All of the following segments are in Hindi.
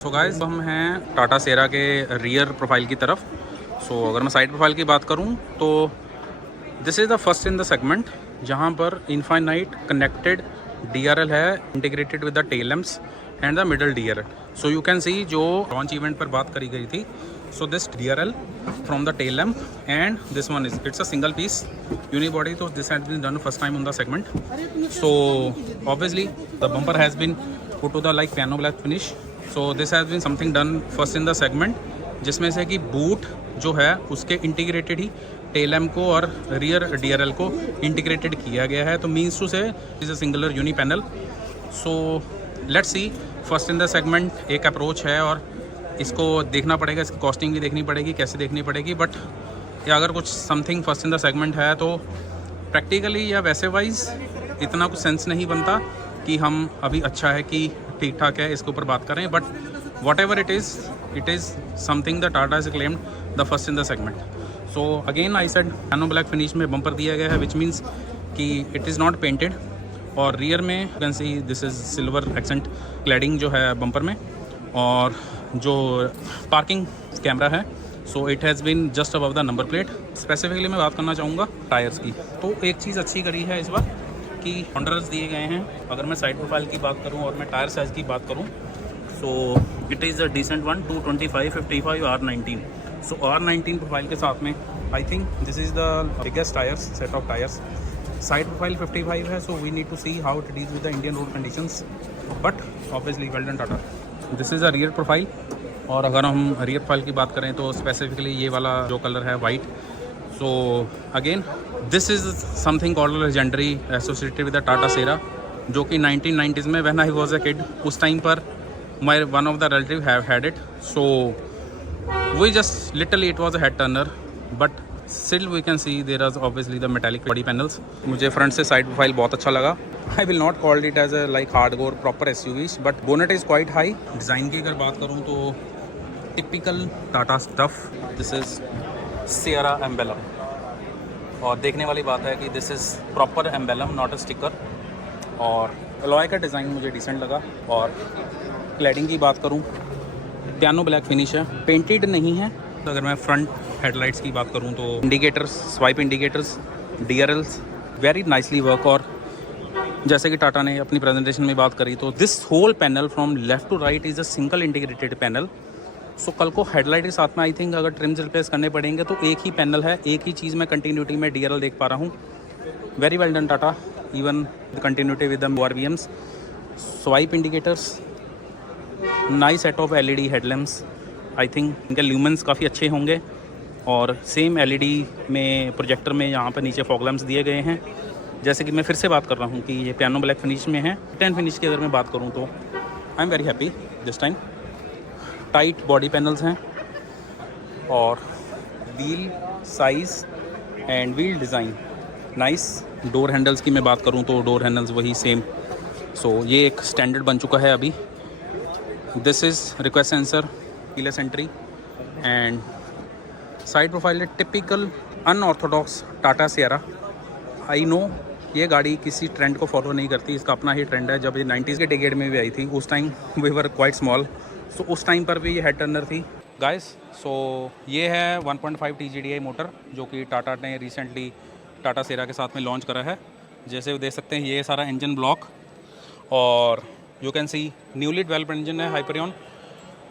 सो गाइस हम हैं टाटा सेरा के रियर प्रोफाइल की तरफ। अगर मैं साइड प्रोफाइल की बात करूं तो this is the first in the segment जहां पर इनफाइनाइट कनेक्टेड DRL है integrated with the tail lamps and the middle DRL। So you can see जो लॉन्च इवेंट पर बात करी गई थी, so this DRL from the tail lamp and this one is it's a single piece unibody. तो this has been done first time on the segment. So obviously the bumper has been put to the like piano black finish. So this has been something done first in the segment, जिसमें से कि बूट जो है उसके इंटीग्रेटेड ही टेल लैम्प को और रियर DRL को इंटीग्रेटेड किया गया है। तो means to say is a singular uni panel. So let's see first in the segment एक अप्रोच है और इसको देखना पड़ेगा, इसकी कॉस्टिंग भी देखनी पड़ेगी, कैसे देखनी पड़ेगी। बट अगर कुछ something first in the segment है तो प्रैक्टिकली या वैसे वाइज इतना कुछ सेंस नहीं बनता कि हम अभी अच्छा है कि ठीक ठाक है इसके ऊपर बात करें। But whatever it is something the Tata is claimed the first in the segment. So again I said piano black finish में बम्पर दिया गया है, विच मीन्स कि इट इज़ नॉट पेंटेड। और रियर में you can see this is silver accent cladding जो है बम्पर में। और जो पार्किंग कैमरा है so it has been just above the number plate. Specifically मैं बात करना चाहूँगा टायर्स की। तो एक चीज़ अच्छी करी है इस बार कि हॉन्डर्स दिए गए हैं। अगर मैं साइड प्रोफाइल की बात करूं और मैं टायर साइज़ की बात करूं so it is a decent one 225, 55, R19। So R19 profile के साथ में I think this is the biggest tyres set of tyres. Side profile 55 है, so we need to see how it deals with the Indian road conditions. But obviously well done Tata. This is a rear profile. और अगर हम रियर प्रोफाइल की बात करें तो स्पेसिफिकली ये वाला जो कलर है white. So again this is something called legendary associated with the Tata Sierra, जो कि 1990s में when I was a kid उस टाइम पर my one of the relative have had it. So we just literally it was a head turner, but still we can see there are obviously the metallic body panels. मुझे फ्रंट से साइड प्रोफाइल बहुत अच्छा लगा। I will not called it as a like hardcore proper SUVs, but bonnet is quite high. Design की अगर बात करूँ तो typical Tata stuff. This is Sierra emblem. और देखने वाली बात है कि this is proper emblem not a sticker. और अलॉय का डिज़ाइन मुझे डिसेंट लगा। और क्लैडिंग की बात करूं पियानो ब्लैक फिनिश है, पेंटेड नहीं है। तो अगर मैं फ्रंट हेडलाइट्स की बात करूं तो indicators, swipe indicators, DRLs very nicely work. और जैसे कि टाटा ने अपनी प्रेजेंटेशन में बात करी तो this whole panel from left to right is a single integrated panel. So कल को हेडलाइट के साथ में आई थिंक अगर ट्रिम्स रिप्लेस करने पड़ेंगे तो एक ही पैनल है, एक ही चीज़ में कंटिन्यूटी में DRL देख पा रहा हूँ। Very well done Tata, even the continuity with the ORVMs। Swipe indicators, nice set of LED headlamps. I think इनके ल्यूमेंस काफ़ी अच्छे होंगे। और सेम LED में प्रोजेक्टर में यहाँ पर नीचे फॉग लैम्प्स दिए गए हैं। जैसे कि मैं फिर से बात कर रहा हूँ कि ये पियानो ब्लैक फिनिश में है। 10 फिनिश की अगर मैं बात करूँ तो I am very happy this time. Tight body panels हैं और wheel size and wheel design nice. Door handles की मैं बात करूं तो डोर हैंडल्स वही सेम। सो ये एक स्टैंडर्ड बन चुका है अभी। This is request sensor, keyless entry and side profile typical unorthodox Tata Sierra. I know ये गाड़ी किसी ट्रेंड को फॉलो नहीं करती, इसका अपना ही ट्रेंड है। जब ये 90s के डिकेड में भी आई थी उस time we were quite small. So उस टाइम पर भी ये हेड टर्नर थी गाइस। सो ये है 1.5 TGDI मोटर जो कि टाटा ने रिसेंटली टाटा सेरा के साथ में लॉन्च करा है। जैसे देख सकते हैं ये सारा इंजन ब्लॉक और you can C newly developed engine है हाइपरियन।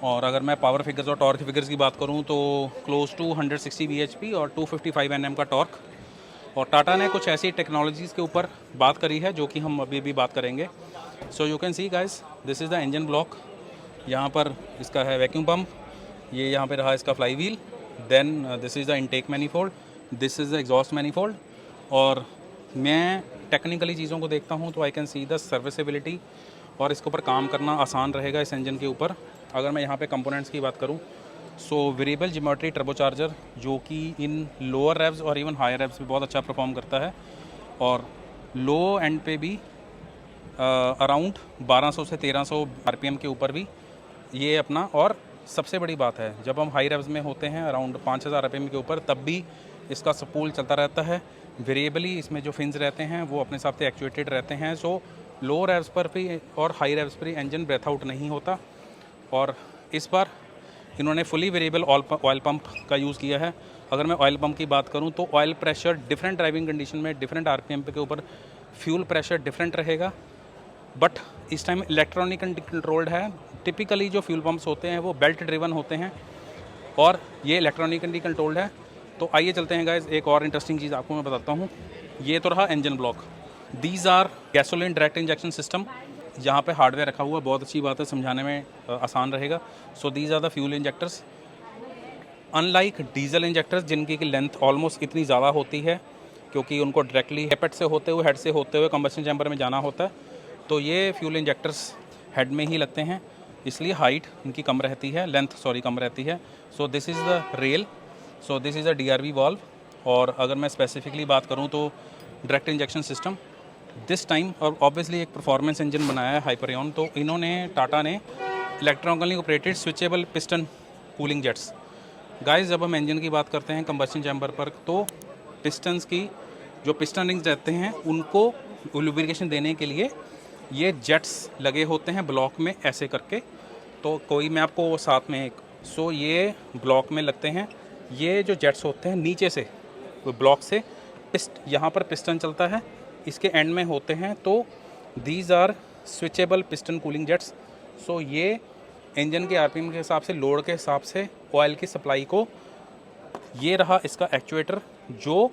और अगर मैं पावर फिगर्स और टॉर्क फिगर्स की बात करूं तो क्लोज टू 160 bhp और 255 Nm का टॉर्क। और टाटा ने कुछ ऐसी टेक्नोलॉजीज़ के ऊपर बात करी है जो कि हम अभी भी बात करेंगे। सो you can see guys this is the engine block. यहाँ पर इसका है वैक्यूम पम्प, ये यहाँ पे रहा इसका flywheel. Then this is the intake manifold, this is the exhaust manifold. और मैं टेक्निकली चीज़ों को देखता हूँ तो I can see the serviceability और इसके ऊपर काम करना आसान रहेगा इस इंजन के ऊपर। अगर मैं यहाँ पे कंपोनेंट्स की बात करूँ सो वेरिएबल जियोमेट्री टर्बोचार्जर जो कि इन लोअर रेव्स और इवन हायर रेव्स में बहुत अच्छा परफॉर्म करता है। और लो एंड पे भी अराउंड 1200 से 1300 RPM के ऊपर भी ये अपना। और सबसे बड़ी बात है जब हम हाई रेव्स में होते हैं अराउंड 5000 RPM के ऊपर तब भी इसका स्पूल चलता रहता है। वेरिएबली इसमें जो फिन्स रहते हैं वो अपने हिसाब से एक्चुएटेड रहते हैं। सो लो रेव्स पर भी और हाई रेव्स पर इंजन ब्रेथ आउट नहीं होता। और इस बार इन्होंने फुली वेरिएबल ऑयल पंप का यूज़ किया है। अगर मैं ऑयल पंप की बात करूं तो oil pressure different driving condition में डिफरेंट आरपीएम के ऊपर फ्यूल प्रेशर डिफरेंट रहेगा, बट इस टाइम इलेक्ट्रॉनिक कंट्रोल्ड है। टिपिकली जो फ्यूल पंप्स होते हैं वो बेल्ट ड्रिवन होते हैं और ये इलेक्ट्रॉनिकली कंट्रोल्ड है। तो आइए चलते हैं गाइस, एक और इंटरेस्टिंग चीज़ आपको मैं बताता हूँ। ये तो रहा engine block. These are gasoline direct injection system. यहाँ पे हार्डवेयर रखा हुआ, बहुत अच्छी बात है, समझाने में आसान रहेगा। So these are the fuel injectors. Unlike diesel injectors जिनकी की लेंथ ऑलमोस्ट इतनी ज़्यादा होती है क्योंकि उनको डायरेक्टली हेड से होते हुए कंबशन चैम्बर में जाना होता है, तो ये फ्यूल इंजेक्टर्स हेड में ही लगते हैं, इसलिए हाइट इनकी कम रहती है, लेंथ कम रहती है। So this is the rail, so this is a DRV valve. और अगर मैं स्पेसिफिकली बात करूँ तो direct injection system this time, और ऑब्वियसली एक परफॉर्मेंस इंजन बनाया है हाइपरियन, तो इन्होंने टाटा ने electronically operated switchable piston cooling jets. Guys, जब हम इंजन की बात करते हैं कंबशन चैम्बर पर, तो पिस्टन्स की जो पिस्टन रिंग्स रहते हैं उनको लुब्रिकेशन देने के लिए ये जेट्स लगे होते हैं ब्लॉक में ऐसे करके। तो कोई मैं आपको साथ में सो ये ब्लॉक में लगते हैं। ये जो जेट्स होते हैं नीचे से ब्लॉक से यहाँ पर पिस्टन चलता है, इसके एंड में होते हैं, तो these are switchable piston cooling jets. So ये इंजन के आरपीएम के हिसाब से, लोड के हिसाब से ऑयल की सप्लाई को, ये रहा इसका एक्चुएटर जो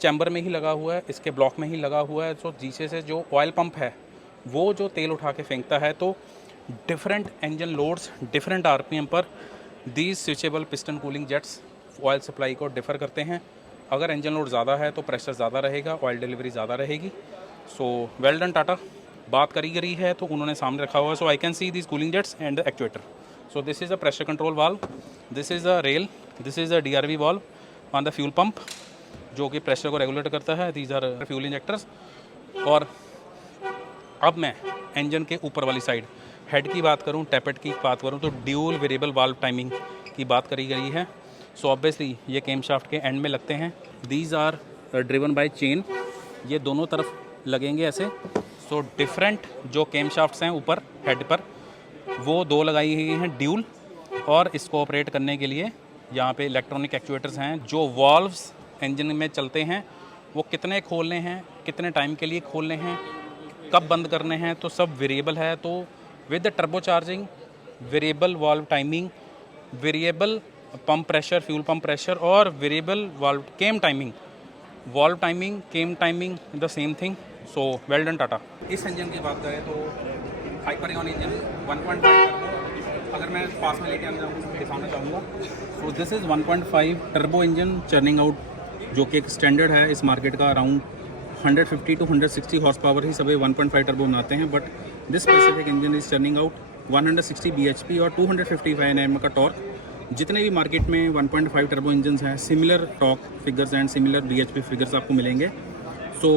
चैम्बर में ही लगा हुआ है, इसके ब्लॉक में ही लगा हुआ है। तो नीचे से जो ऑयल पंप है वो जो तेल उठा के फेंकता है, तो different engine loads different RPM पर these switchable piston cooling jets oil supply को डिफ़र करते हैं। अगर इंजन लोड ज़्यादा है तो प्रेशर ज़्यादा रहेगा, ऑयल डिलीवरी ज़्यादा रहेगी। So well done Tata. बात करी है तो उन्होंने सामने रखा हुआ है। So I can see this cooling jets and the actuator. So this is a pressure control valve, this is a rail, this is a DRV valve on the fuel pump जो कि प्रेशर को रेगुलेट करता है। These are fuel injectors. और अब मैं इंजन के ऊपर वाली साइड हेड की बात करूं, टैपेट की बात करूं, तो ड्यूल वेरिएबल वाल्व टाइमिंग की बात करी गई है। सो ऑब्वियसली ये केम शाफ्ट के एंड में लगते हैं। These are driven by chain, ये दोनों तरफ लगेंगे ऐसे। सो डिफरेंट जो केम शाफ्ट्स हैं ऊपर हेड पर, वो दो लगाई गई हैं ड्यूल, और इसको ऑपरेट करने के लिए यहाँ पे इलेक्ट्रॉनिक एक्चुएटर्स हैं। जो वाल्व्स इंजन में चलते हैं वो कितने खोलने हैं, कितने टाइम के लिए खोलने हैं, कब बंद करने हैं, तो सब वेरिएबल है। तो with the turbo charging, variable valve timing, variable pump pressure, fuel pump pressure, और variable valve cam timing, valve timing, cam timing, the same thing. So well done Tata. इस इंजन की बात करें तो हाइपरियन इंजन 1.5 टर्बो, अगर मैं पास में लेके दिखाना चाहूँगा, सो this is 1.5 turbo engine churning out, जो कि एक स्टैंडर्ड है इस मार्केट का। अराउंड 150 to 160 हॉर्स पावर ही सभी 1.5 टर्बो बनाते हैं, but this specific engine is turning out 160 bhp और 255 Nm का टॉर्क। जितने भी मार्केट में 1.5 टर्बो इंजन्स हैं, similar torque figures and similar bhp figures आपको मिलेंगे। सो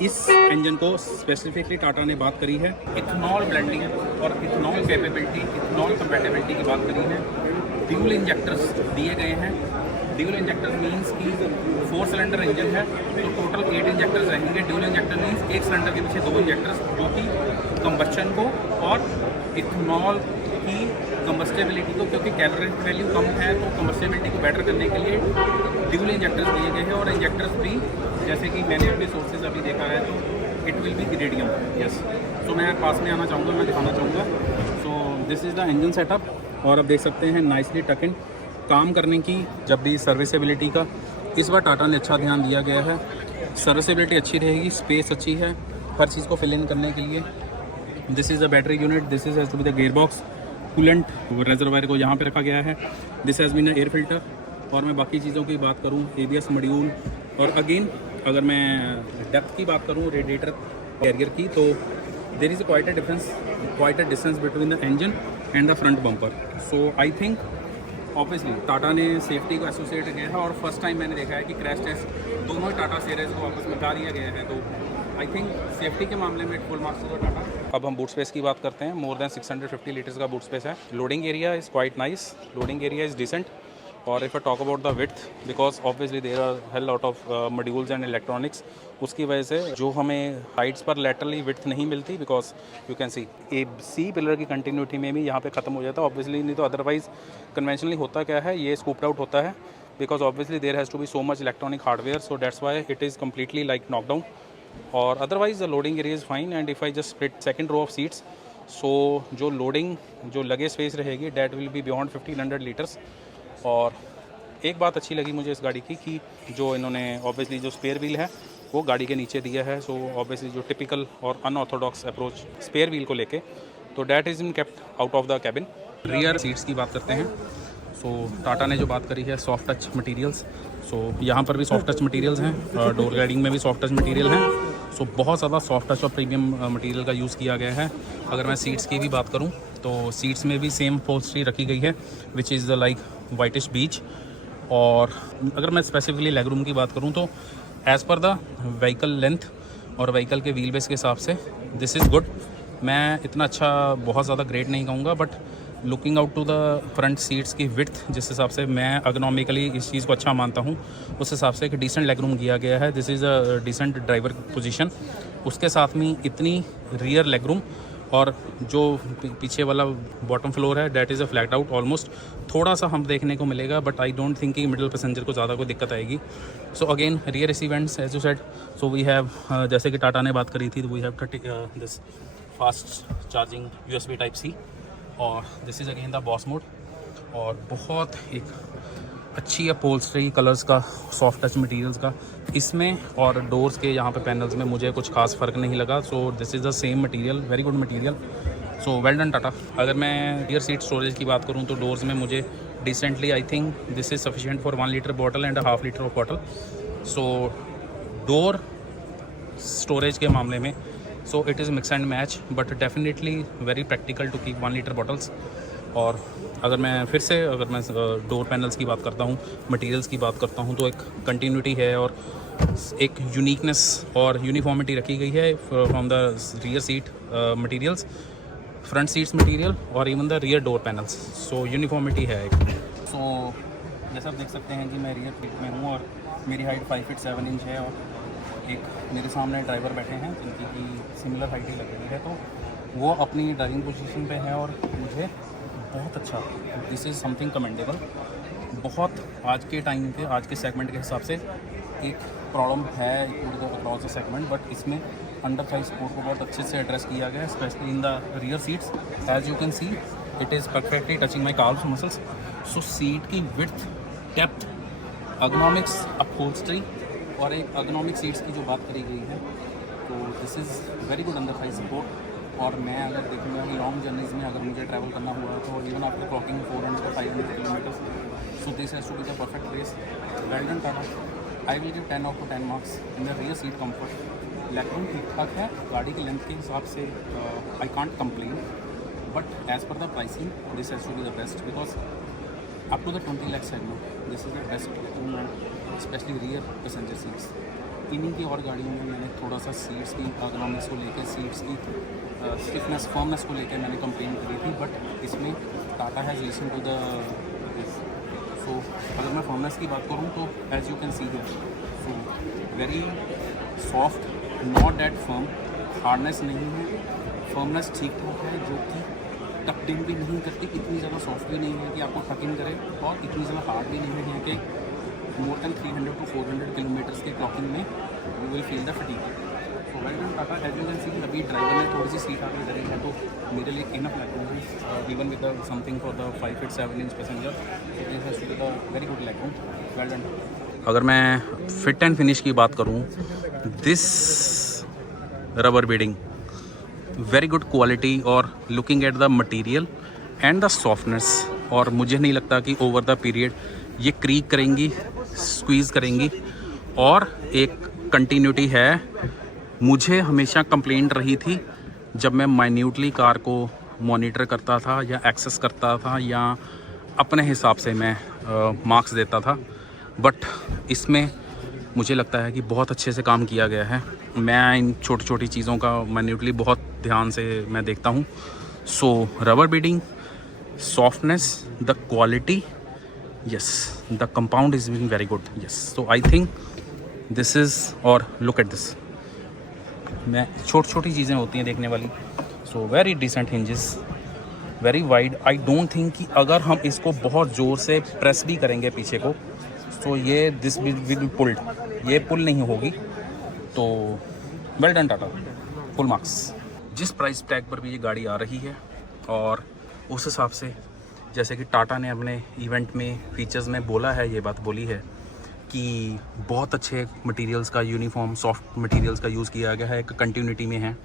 इस इंजन को स्पेसिफिकली टाटा ने बात करी है इथेनॉल ब्लेंडिंग और इथेनॉल कैपेबिलिटी, इथेनॉल कंपैटिबिलिटी की बात करी है। ड्यूल इंजेक्टर्स दिए गए हैं। ड्यूल इंजेक्टर मीन्स कि 4 सिलेंडर इंजन है, तो टोटल 8 इंजेक्टर्स रहेंगे। ड्यूल इंजेक्टर मीन्स एक सिलेंडर के पीछे 2 इंजेक्टर्स, जो कि कंबस्शन को और इथेनॉल की कंबस्टेबिलिटी को, क्योंकि कैलोरी वैल्यू कम है तो कंबस्टेबिलिटी को बेटर करने के लिए ड्यूल इंजेक्टर्स दिए गए हैं। और इंजेक्टर्स भी, जैसे कि मैंने अपने सोर्सेज अभी देखा है, तो इट विल बी इरेडियम। यस, तो मैं पास में आना चाहूँगा, मैं दिखाना चाहूँगा। सो this is the engine setup, और आप देख सकते हैं नाइसली टक इन। काम करने की जब भी सर्विसेबिलिटी का इस बार टाटा ने अच्छा ध्यान दिया गया है। सर्विसेबिलिटी अच्छी रहेगी, स्पेस अच्छी है हर चीज़ को फिल इन करने के लिए। This is a battery unit, this is has to be the gearbox, coolant reservoir को यहाँ पे रखा गया है। This has been air filter. और मैं बाकी चीज़ों की बात करूँ, ABS मॉड्यूल, और अगेन अगर मैं डेप्थ की बात करूँ रेडिएटर कैरियर की, तो there is quite a distance between the engine and the front bumper. So I think obviously Tata ने सेफ्टी को एसोसिएट किया है, और फर्स्ट टाइम मैंने देखा है कि क्रैश टेस्ट दोनों ही टाटा सीरीज को आपस में कर दिया गया है। तो आई थिंक सेफ्टी के मामले में फुल मार्क्स होगा टाटा। अब हम बूट स्पेस की बात करते हैं। मोर देन 650 लीटर्स का बूट स्पेस है। Loading area is quite nice, loading area is decent. और if I talk about the width, because obviously there are hell lot of modules and electronics, उसकी वजह से जो हमें हाइट्स पर लेटरली विड्थ नहीं मिलती, because you can see a C pillar की कंटिन्यूटी में भी यहाँ पे ख़त्म हो जाता है ऑब्वियसली। नहीं तो अदरवाइज कन्वेंशनली होता क्या है, ये स्कूप्ड आउट होता है, because obviously there has to be so much electronic hardware, so that's why it is completely like knock down. और otherwise the loading area is fine. And if I just split second row of seats, so जो लोडिंग जो लगे स्पेस रहेगी that will be beyond 1500 litres. और एक बात अच्छी लगी मुझे इस गाड़ी की कि जो इन्होंने ऑब्वियसली जो स्पेयर व्हील है वो गाड़ी के नीचे दिया है। सो ऑब्वियसली जो टिपिकल और अनऑर्थोडॉक्स अप्रोच स्पेयर व्हील को लेके, तो that is in kept out of the cabin. Rear seats की बात करते हैं। सो टाटा ने जो बात करी है सॉफ्ट टच मटेरियल्स, सो यहाँ पर भी सॉफ्ट टच मटेरियल्स हैं, डोर गाइडिंग में भी सॉफ्ट टच मटेरियल हैं। सो बहुत ज़्यादा सॉफ्ट टच और प्रीमियम मटेरियल का यूज़ किया गया है। अगर मैं सीट्स की भी बात करूँ तो सीट्स में भी सेम पोल्स्ट्री रखी गई है, which is the like whitish beige. और अगर मैं स्पेसिफिकली लेग रूम की बात करूँ तो as per the vehicle length और व्हीकल के व्हील बेस के हिसाब से दिस इज़ गुड। मैं इतना अच्छा बहुत ज़्यादा ग्रेट नहीं कहूँगा, but looking out to the front seats की विड्थ, जिस हिसाब से मैं एर्गोनॉमिकली इस चीज़ को अच्छा मानता हूँ, उस हिसाब से एक डिसेंट लेग रूम किया गया है। This is a decent driver position. उसके साथ में इतनी रियर लेग रूम, और जो पीछे वाला बॉटम फ्लोर है that is a flat out almost. थोड़ा सा हम देखने को मिलेगा, बट आई डोंट थिंक कि मिडिल पैसेंजर को ज़्यादा कोई दिक्कत आएगी। So again rear AC vents as you said, so we have जैसे कि टाटा ने बात करी थी, तो we have this fast charging USB Type-C, और this is again the boss mode. और बहुत एक अच्छी अपहोल्स्ट्री कलर्स का, सॉफ्ट टच मटेरियल्स का इसमें, और डोर्स के यहाँ पे पैनल्स में मुझे कुछ खास फ़र्क नहीं लगा। सो this is the same material, very good material. So well done Tata. अगर मैं रियर सीट स्टोरेज की बात करूँ तो डोर्स में मुझे decently I think this is sufficient for 1 litre bottle and half litre of bottle. So door storage के मामले में so it is mix and match, but definitely very practical to keep 1 litre bottles. और अगर मैं फिर से डोर पैनल्स की बात करता हूँ, मटेरियल्स की बात करता हूँ, तो एक कंटिन्यूटी है और एक यूनिकनेस और यूनिफॉर्मिटी रखी गई है from the rear seat materials, front seats material और even the rear door panels. So uniformity है एक। सो जैसा आप देख सकते हैं कि मैं रियर सीट में हूँ और मेरी हाइट 5 फीट 7 इंच है, और एक मेरे सामने ड्राइवर बैठे हैं जिनकी की सिमिलर हाइट ही लग रही है, तो वो अपनी ड्राइविंग पोजीशन पे है और मुझे बहुत अच्छा, दिस इज़ समथिंग कमेंडेबल। बहुत आज के टाइम पे, आज के सेगमेंट के हिसाब से एक प्रॉब्लम है अक्रॉस द सेगमेंट, बट इसमें अंडर थाई सपोर्ट को बहुत अच्छे से एड्रेस किया गया है, specially in the rear seats. As you can see it is perfectly touching my calves muscles. So seat की विड्थ, डेप्थ, एर्गोनॉमिक्स, अपहोल्स्ट्री और एक एर्गोनॉमिक सीट्स की जो बात करी गई है, तो this is very good under thigh support. और मैं अगर देखूँगा कि लॉन्ग जर्नीज़ में अगर मुझे ट्रैवल करना हुआ तो even after clocking 400 or 500 kilometres, so this has to be the perfect place. Well done Tata. I will give 10 out of 10 marks in the rear seat comfort. Leg room ठीक ठाक है, गाड़ी की लेंथ के हिसाब से I can't complain, but as per the pricing this has to be the best, because up to the 20 lakh segment this is the best room, and specially rear passenger seats. इन्हीं की और गाड़ियों में मैंने थोड़ा सा सीट्स की एर्गोनॉमिक्स को लेकर, सीट्स की स्टिफनेस, फर्मनेस को लेकर मैंने कंप्लेन करी थी, बट इसमें Tata has listen to the this. So अगर मैं फर्मनेस की बात करूँ तो as you can see here, so very soft, not that firm, hardness नहीं है, फर्मनेस ठीक ठाक है, जो कि टक इन भी नहीं करती, इतनी ज़्यादा सॉफ्ट भी नहीं है कि आपको टक इन करे, और इतनी ज़्यादा हार्ड भी नहीं है कि मोर देन 300 to 400 किलोमीटर्स के क्लॉकिंग में you will feel the fatigue. So well done Tata. As you can see अभी ड्राइवर ने थोड़ी सी सीट आगे करी है, तो मेरे लिए इनफ लेग रूम है, even with something for the 5 feet 7 inch passenger, so this has to be the very good leg room. Well done. अगर मैं फिट एंड फिनिश की बात करूँ, this rubber beading very good quality, और looking at the material and the softness, और मुझे नहीं लगता कि ओवर द पीरियड ये क्रीक करेंगी, स्क्वीज़ करेंगी, और एक कंटिन्यूटी है। मुझे हमेशा कंप्लेंट रही थी जब मैं माइन्यूटली कार को मॉनिटर करता था या एक्सेस करता था या अपने हिसाब से मैं मार्क्स देता था, बट इसमें मुझे लगता है कि बहुत अच्छे से काम किया गया है। मैं इन छोटी छोटी चीज़ों का माइन्यूटली बहुत ध्यान से मैं देखता हूँ। So rubber beading, softness, the quality yes, the compound is being very good. Yes, so I think this is, और look at this, मैं छोटी चीज़ें होती हैं देखने वाली. So very decent hinges, very wide. I don't think कि अगर हम इसको बहुत ज़ोर से प्रेस भी करेंगे पीछे को तो ये this will be pulled, ये पुल नहीं होगी. तो well done Tata, full marks. जिस प्राइस टैग पर भी ये गाड़ी आ रही है और उस हिसाब से जैसे कि टाटा ने अपने इवेंट में फीचर्स में बोला है, ये बात बोली है कि बहुत अच्छे मटेरियल्स का, यूनिफॉर्म सॉफ्ट मटेरियल्स का यूज़ किया गया है, एक कंटिन्यूटी में है.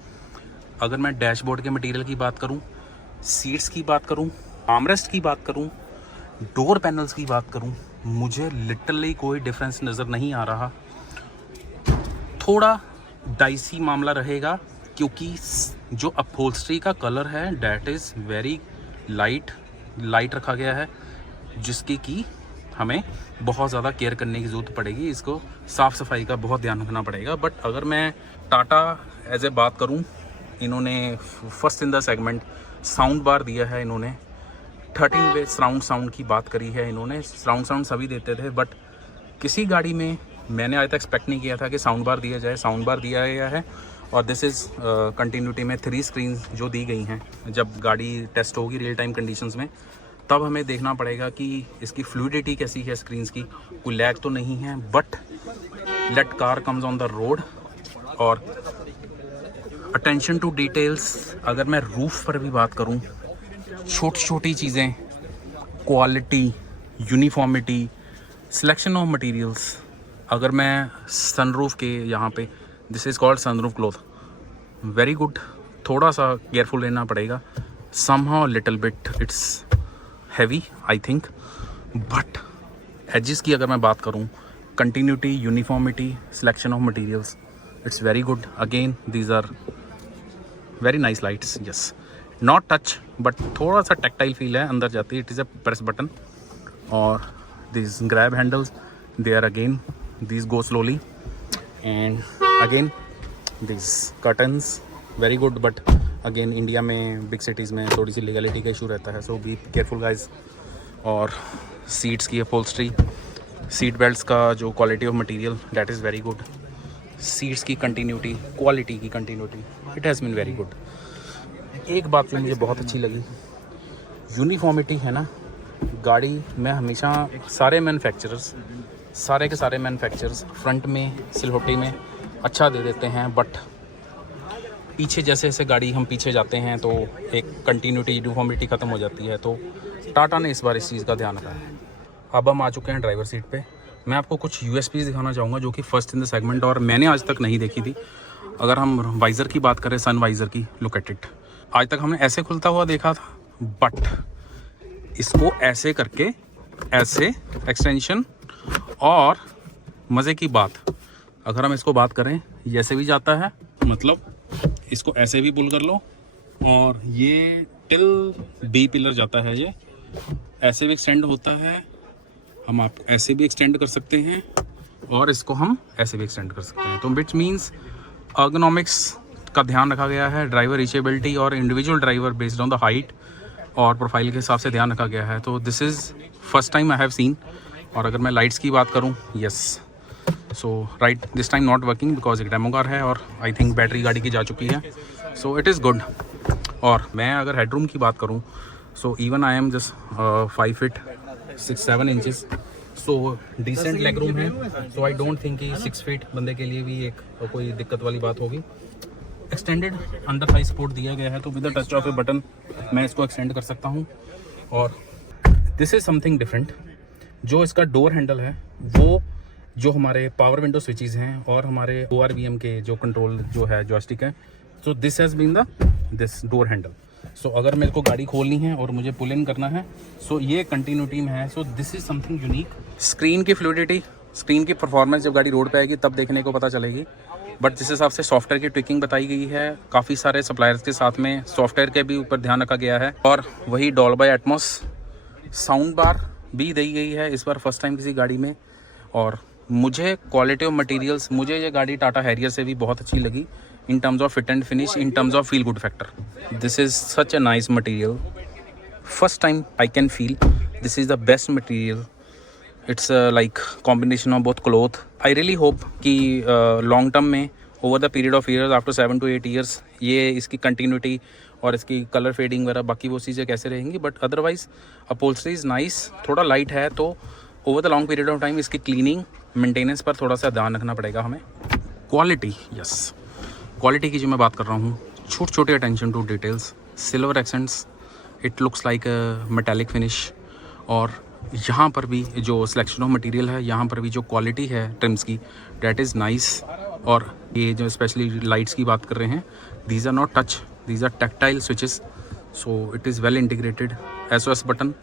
अगर मैं डैशबोर्ड के मटेरियल की बात करूं, सीट्स की बात करूं, आर्मरेस्ट की बात करूं, डोर पैनल्स की बात करूं, मुझे लिटरली कोई डिफरेंस नज़र नहीं आ रहा. थोड़ा डाइसी मामला रहेगा क्योंकि जो अपहोल्स्ट्री का कलर है डैट इज़ वेरी लाइट रखा गया है, जिसकी कि हमें बहुत ज़्यादा केयर करने की ज़रूरत पड़ेगी. इसको साफ़ सफाई का बहुत ध्यान रखना पड़ेगा. बट अगर मैं टाटा एज ए बात करूं, इन्होंने first in the segment sound bar दिया है. इन्होंने 13 वे सराउंड साउंड की बात करी है. इन्होंने सराउंड साउंड सभी देते थे, बट किसी गाड़ी में मैंने आज तक एक्सपेक्ट नहीं किया था कि साउंड बार दिया जाए. साउंड बार दिया गया है और दिस इज़ कंटिन्यूटी में 3 स्क्रीन जो दी गई हैं. जब गाड़ी टेस्ट होगी रियल टाइम कंडीशंस में तब हमें देखना पड़ेगा कि इसकी फ्लूइडिटी कैसी है स्क्रीन्स की, कोई लैग तो नहीं है. But let car comes on the road. और अटेंशन टू डिटेल्स, अगर मैं रूफ पर भी बात करूं, छोटी चीज़ें, quality, uniformity, selection of materials. अगर मैं सनरूफ के यहाँ पे, this is called sunroof cloth, very good. थोड़ा सा केयरफुल रहना पड़ेगा. Somehow little bit it's heavy I think. But edges की अगर मैं बात करूं, continuity, uniformity, selection of materials, it's very good. Again these are very nice lights. Yes, not touch but थोड़ा सा टैक्टाइल फील है अंदर जाती है. It is a press button. और this grab handles, they are again, these go slowly. And again these curtains very good, but again India में बिग सिटीज़ में थोड़ी सी लीगलिटी का इशू रहता है, सो बी केयरफुल गाइज. और सीट्स की अपहोल्स्ट्री, सीट बेल्ट्स का जो quality of material that is very good. Seats की कंटिन्यूटी, क्वालिटी की continuity, it has been very good. एक बात जो मुझे बहुत अच्छी लगी, यूनिफॉर्मिटी है ना गाड़ी में. हमेशा सारे के सारे मैन्युफैक्चरर्स फ्रंट में सिलहोटी में अच्छा दे देते हैं, बट पीछे जैसे जैसे गाड़ी हम पीछे जाते हैं तो एक कंटिन्यूटी, यूनिफॉर्मिटी ख़त्म हो जाती है. तो टाटा ने इस बार इस चीज़ का ध्यान रखा है. अब हम आ चुके हैं ड्राइवर सीट पे. मैं आपको कुछ यूएसपीज दिखाना चाहूँगा जो कि फर्स्ट इन द सेगमेंट और मैंने आज तक नहीं देखी थी. अगर हम वाइज़र की बात करें, सन वाइज़र की, लुक एट इट. आज तक हमने ऐसे खुलता हुआ देखा था, बट इसको ऐसे करके, ऐसे एक्सटेंशन. और मज़े की बात, अगर हम इसको बात करें, ऐसे भी जाता है, मतलब इसको ऐसे भी पुल कर लो और ये टिल बी पिलर जाता है. ये ऐसे भी एक्सटेंड होता है, हम आप ऐसे भी एक्सटेंड कर सकते हैं और इसको हम ऐसे भी एक्सटेंड कर सकते हैं. तो विच मीन्स अर्गोनॉमिक्स का ध्यान रखा गया है. ड्राइवर रीचेबिलिटी और individual driver based on the height और प्रोफाइल के हिसाब से ध्यान रखा गया है. तो this is first time I have seen. और अगर मैं लाइट्स की बात करूं, yes, so right this time not working because एक डेमो कार है और आई थिंक बैटरी गाड़ी की जा चुकी है. So it is good. और मैं अगर हेडरूम की बात करूं, so even I am just 5 feet 6-7 inches, so decent leg room है. सो आई डोंट थिंक कि 6 फीट बंदे के लिए भी एक कोई दिक्कत वाली बात होगी. एक्सटेंडेड अंडर थाई सपोर्ट दिया गया है, तो with the touch of A button मैं इसको एक्सटेंड कर सकता हूँ. और दिस इज़ समथिंग डिफरेंट. जो इसका डोर हैंडल है वो जो हमारे पावर विंडो स्विचेस हैं और हमारे ORVM के जो कंट्रोल जो है जॉयस्टिक है, so this has been the this door handle. So अगर मेरे को गाड़ी खोलनी है और मुझे पुल इन करना है, सो ये कंटिन्यूटी में है. So this is something unique. Screen की फ्लूइडिटी, स्क्रीन की परफॉर्मेंस जब गाड़ी रोड पे आएगी तब देखने को पता चलेगी. बट जिस हिसाब से सॉफ्टवेयर की ट्विकिंग बताई गई है, काफ़ी सारे सप्लायर्स के साथ में सॉफ्टवेयर के भी ऊपर ध्यान रखा गया है. और वही डॉल्बी एटमॉस साउंड बार भी दी गई है इस बार फर्स्ट टाइम किसी गाड़ी में. और मुझे क्वालिटी ऑफ मटेरियल्स, मुझे ये गाड़ी टाटा हैरियर से भी बहुत अच्छी लगी in terms of fit and finish, in terms of feel good factor. This is such a nice material. First time I can feel this is the best material it's like combination of both cloth. I really hope कि लॉन्ग टर्म में over the period of years after 7 to 8 years ये इसकी कंटिन्यूटी और इसकी कलर फेडिंग वगैरह बाकी वो चीज़ें कैसे रहेंगी, but otherwise upholstery is nice. थोड़ा लाइट है तो over the long period of time इसकी क्लीनिंग मेंटेनेंस पर थोड़ा सा ध्यान रखना पड़ेगा हमें। क्वालिटी, यस, क्वालिटी की जो मैं बात कर रहा हूँ, छोटे छोटे attention to details, silver accents, it looks like metallic finish. और यहाँ पर भी जो सिलेक्शन ऑफ मटेरियल है, यहाँ पर भी जो क्वालिटी है ट्रिम्स की, डैट इज़ नाइस। और ये जो स्पेशली लाइट्स की बात कर रहे हैं, these are not touch, these are tactile switches, so it is well integrated. SOS button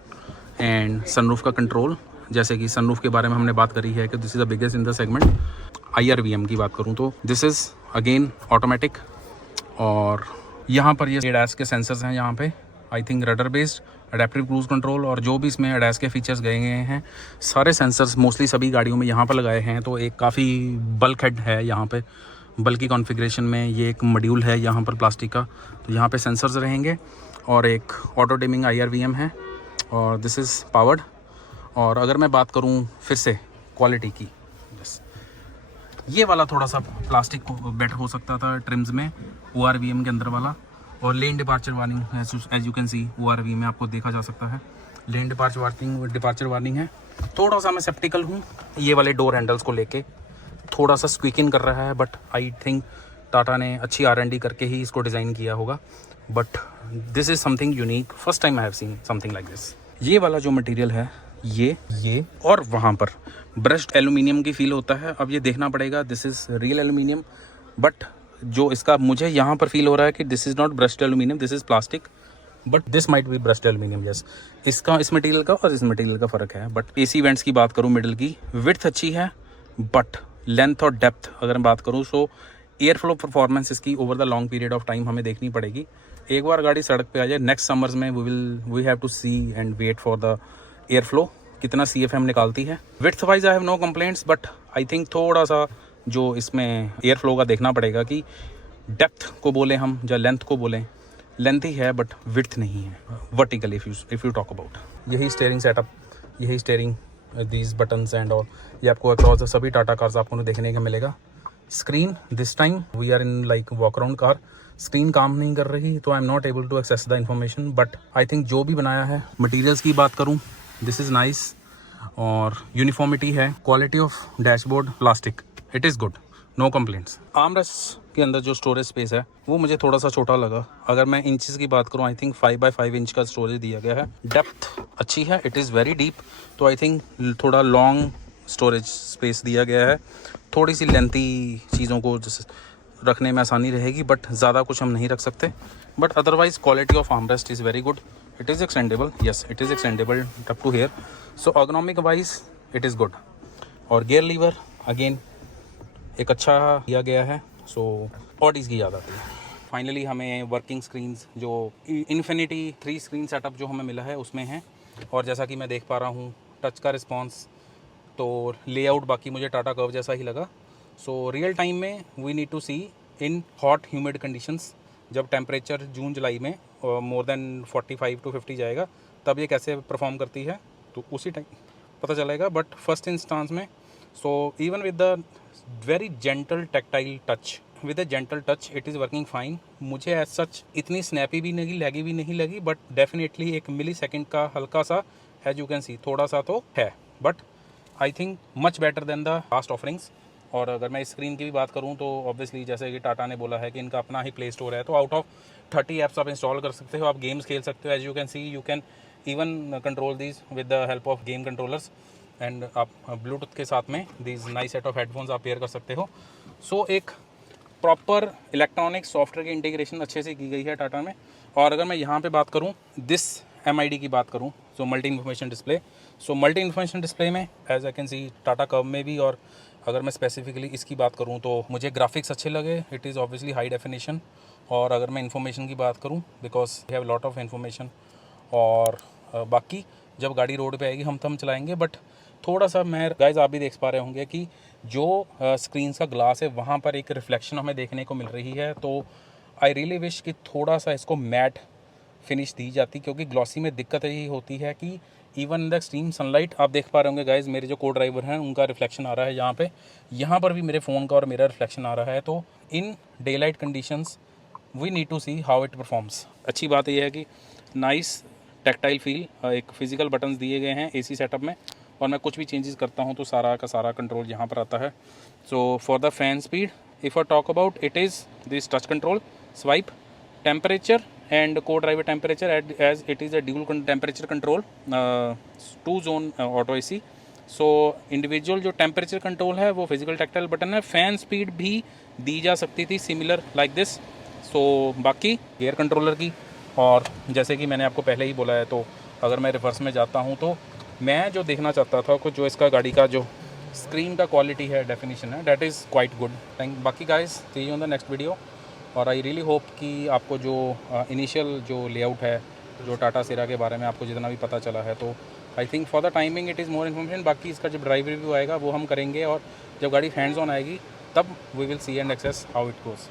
and sunroof का कंट्रोल, जैसे कि सनरूफ के बारे में हमने बात करी है कि this is the biggest in the segment. IRVM की बात करूँ तो दिस इज़ अगेन ऑटोमेटिक। और यहाँ पर ये ADAS के सेंसर्स हैं, यहाँ पे I think rudder based adaptive cruise control, और जो भी इसमें ADAS के फीचर्स गए हैं सारे सेंसर्स मोस्टली सभी गाड़ियों में यहाँ पर लगाए हैं। तो एक काफ़ी बल्क हेड है यहाँ पे, बल्कि कॉन्फ़िगरेशन में ये एक मॉड्यूल है यहाँ पर प्लास्टिक का, तो यहाँ पे सेंसर्स रहेंगे और एक ऑटो डिमिंग IRVM है, और दिस इज़ पावर्ड। और अगर मैं बात करूँ फिर से क्वालिटी की, बस ये वाला थोड़ा सा प्लास्टिक बेटर हो सकता था ट्रिम्स में, ORVM के अंदर वाला। और lane departure warning as you can see ORV में आपको देखा जा सकता है, लेन डिपार्चर वार्निंग है। थोड़ा सा मैं सेप्टिकल हूँ ये वाले डोर हैंडल्स को लेके, थोड़ा सा स्क्वीकिंग कर रहा है, बट आई थिंक टाटा ने अच्छी R&D करके ही इसको डिज़ाइन किया होगा। But this is something unique, first time I have seen something like this. ये वाला जो मटेरियल है ये और वहाँ पर ब्रश्ड एल्यूमिनियम की फील होता है। अब ये देखना पड़ेगा, this is real aluminium, but जो इसका मुझे यहाँ पर फील हो रहा है कि this is not brushed aluminium, this is plastic, but this might be brushed aluminium. Yes, इसका इस मटेरियल का और इस मटेरियल का फ़र्क है। बट AC वेंट्स की बात करूँ, मिडल की विड्थ अच्छी है, बट लेंथ और डेप्थ अगर मैं बात करूँ, सो एयर फ्लो परफॉर्मेंस इसकी over the long period of time हमें देखनी पड़ेगी। एक बार गाड़ी सड़क पे आ जाए, नेक्स्ट समर्स में we have to see and wait for the airflow कितना CFM निकालती है। Width wise I have no complaints, but I think थोड़ा सा जो इसमें एयर फ्लो का देखना पड़ेगा कि डेप्थ को बोलें हम या लेंथ को बोलें, लेंथ ही है बट विड्थ नहीं है vertical. If you talk about यही स्टीयरिंग सेटअप, यही steering, these buttons and all, ये आपको अक्रॉस द सभी टाटा कार्स आपको देखने का मिलेगा। Screen, this time we are in like walk around car, screen काम नहीं कर रही, तो I am not able to access the information. But I think जो भी बनाया है, मटीरियल्स की बात करूँ, दिस इज़ नाइस, और यूनिफॉर्मिटी है। Quality of dashboard plastic, it is good, no complaints. Armrest के अंदर जो स्टोरेज स्पेस है वो मुझे थोड़ा सा छोटा लगा। अगर मैं इंचेस की बात करूँ, आई थिंक 5x5 इंच का स्टोरेज दिया गया है। डेप्थ अच्छी है, इट इज़ वेरी डीप, तो आई थिंक थोड़ा लॉन्ग स्टोरेज स्पेस दिया गया है। थोड़ी सी लेंथी चीज़ों को रखने में आसानी रहेगी, बट ज़्यादा कुछ हम नहीं रख सकते। But otherwise quality of armrest is very good, it is extendable, yes it is extendable up to here, so ergonomic wise it is good. और गियर लीवर अगेन एक अच्छा दिया गया है, सो ऑडीज़ की याद आती है। फाइनली हमें वर्किंग स्क्रीन्स जो इन्फिनिटी 3 स्क्रीन सेटअप जो हमें मिला है उसमें है, और जैसा कि मैं देख पा रहा हूँ टच का रिस्पॉन्स, तो लेआउट बाकी मुझे टाटा कर्व जैसा ही लगा। सो रियल टाइम में we need to see in hot humid conditions, जब टेम्परेचर जून जुलाई में मोर देन 45 to 50 जाएगा, तब ये कैसे परफॉर्म करती है, तो उसी टाइम पता चलेगा। बट फर्स्ट इंस्टांस में, so even with the very gentle tactile touch, with a gentle touch it is working fine. मुझे एज सच इतनी स्नैपी भी नहीं लगी, भी नहीं लगी, बट डेफिनेटली एक मिली सेकेंड का हल्का सा, एज यू कैन सी, थोड़ा सा तो है, but I think much better than the last offerings. और अगर मैं स्क्रीन की भी बात करूं तो ऑब्वियसली जैसे कि टाटा ने बोला है कि इनका अपना ही प्ले स्टोर है, तो आउट ऑफ 30 ऐप्स आप इंस्टॉल कर सकते हो, आप गेम्स खेल सकते हो। As you can see, you can even control these with the help of game controllers, and आप ब्लूटूथ के साथ में these nice set of headphones आप पेयर कर सकते हो। सो एक प्रॉपर इलेक्ट्रॉनिक सॉफ्टवेयर की इंटीग्रेशन अच्छे से की गई है टाटा में। और अगर मैं यहाँ पे बात करूँ, दिस MID की बात करूँ, so multi information display, so multi information display में as I can see Tata Curvv में भी, और अगर मैं स्पेसिफिकली इसकी बात करूँ तो मुझे ग्राफिक्स अच्छे लगे, it is obviously high definition. और अगर मैं इन्फॉर्मेशन की बात करूँ, because we have lot of information, और बाकी जब गाड़ी रोड पे आएगी हम तो हम चलाएंगे। बट थोड़ा सा मैं गाइज आप भी देख पा रहे होंगे कि जो स्क्रीन का ग्लास है वहाँ पर एक रिफ्लेक्शन हमें देखने को मिल रही है, तो आई रियली विश कि थोड़ा सा इसको मैट फिनिश दी जाती, क्योंकि ग्लॉसी में दिक्कत यही होती है कि even in the extreme sunlight आप देख पा रहे होंगे गाइज, मेरे जो को ड्राइवर हैं उनका रिफ्लेक्शन आ रहा है यहाँ पे, यहाँ पर भी मेरे फ़ोन का और मेरा रिफ्लेक्शन आ रहा है। तो in daylight conditions we need to see how it performs. अच्छी बात यह है कि नाइस टैक्टाइल फील, एक फिजिकल बटन्स दिए गए हैं एसी सेटअप में, और मैं कुछ भी चेंजेस करता हूँ तो सारा का सारा कंट्रोल यहाँ पर आता है। So for the fan speed if I talk about, it is this touch control, swipe, temperature and co-driver temperature as it is a dual temperature control, 2 zone auto AC। So individual जो टेम्परेचर कंट्रोल है वो फिजिकल टैक्टाइल बटन है। फ़ैन स्पीड भी दी जा सकती थी सिमिलर लाइक दिस। सो बाकी एयर कंट्रोलर की, और जैसे कि मैंने आपको पहले ही बोला है, तो अगर मैं रिवर्स में जाता हूँ तो मैं जो देखना चाहता था कुछ, जो इसका गाड़ी का जो स्क्रीन का क्वालिटी है, डेफिनेशन है, that is quite good. Thank बाकी guys, see you on the next video. और आई रियली होप कि आपको जो इनिशियल जो लेआउट है जो टाटा सेरा के बारे में आपको जितना भी पता चला है, तो I think for the timing it is more information. बाकी इसका जब ड्राइव रिव्यू आएगा वो हम करेंगे, और जब गाड़ी हैंड्स ऑन आएगी तब we will see and assess how it goes.